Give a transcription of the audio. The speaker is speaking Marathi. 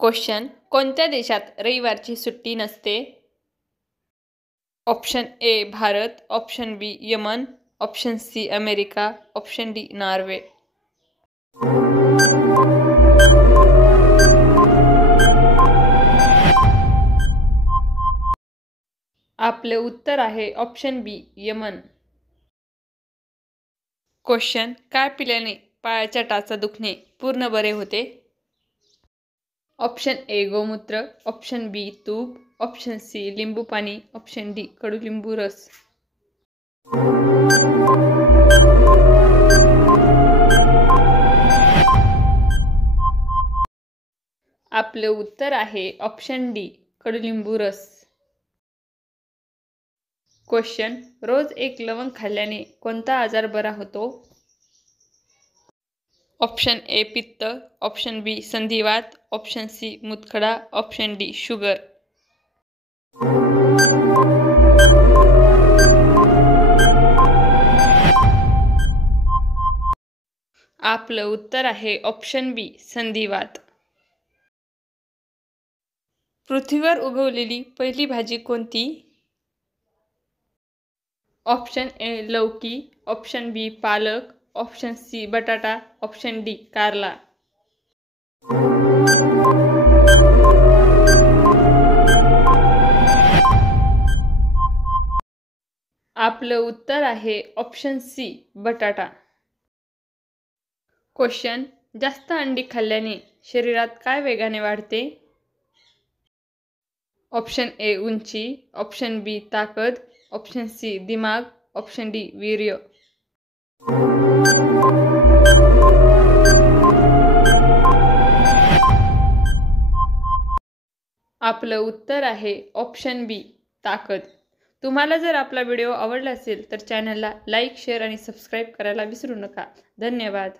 क्वेश्चन कोणत्या देशात रविवारची सुट्टी नसते? Option A Bharat, option B Yemen, option C America, option D Norway. आपले उत्तर आहे ऑप्शन बी यमन. क्वेश्चन काय पिल्याने पायाच्या टाचा दुखणे पूर्ण बरे होते? ऑप्शन ए गोमूत्र, ऑप्शन बी तूप, ऑप्शन सी लिंबू पाणी, ऑप्शन डी कडुलिंबू रस. आपले उत्तर आहे ऑप्शन डी कडुलिंबू रस. क्वेश्चन रोज एक लवंग खाल्ल्याने कोणता आजार बरा होतो? ऑप्शन ए पित्त, ऑप्शन बी संधिवात, ऑप्शन सी मूतखडा, ऑप्शन डी शुगर. आपलं उत्तर आहे ऑप्शन बी संधिवात. पृथ्वीवर उगवलेली पहिली भाजी कोणती? ऑप्शन ए लौकी, ऑप्शन बी पालक, ऑप्शन सी बटाटा, ऑप्शन डी कारला. आपलं उत्तर आहे ऑप्शन सी बटाटा. क्वेश्चन जास्त अंडी खाल्ल्याने शरीरात काय वेगाने वाढते? ऑप्शन ए उंची, ऑप्शन बी ताकद, ऑप्शन सी दिमाग, ऑप्शन डी वीर्य. आपलं उत्तर आहे ऑप्शन बी ताकद. तुम्हाला जर आपला व्हिडिओ आवडला असेल तर चॅनलला लाईक, शेअर आणि सबस्क्राईब करायला विसरू नका. धन्यवाद.